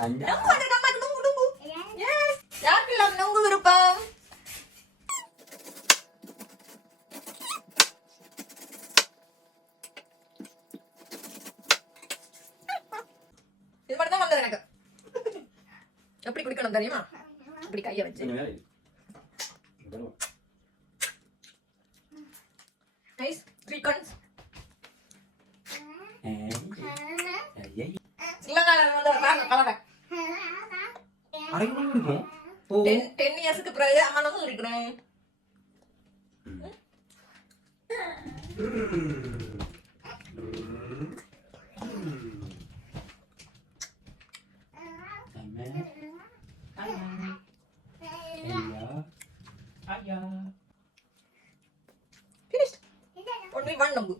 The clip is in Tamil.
Nunggu. Yes. Jangan bilang nunggu berupam. இது மட்டும் தான் வந்தது எனக்கு. எப்படி குடிக்கணும் தெரியுமா? இப்படி கையை வச்சு. Nice. 3 cons. சிலங்காலம் வந்து கலவை. 10 இயர்ஸ்க்கு பிறகு அம்மா வந்து இருக்கிறேன். Finished. Only one number.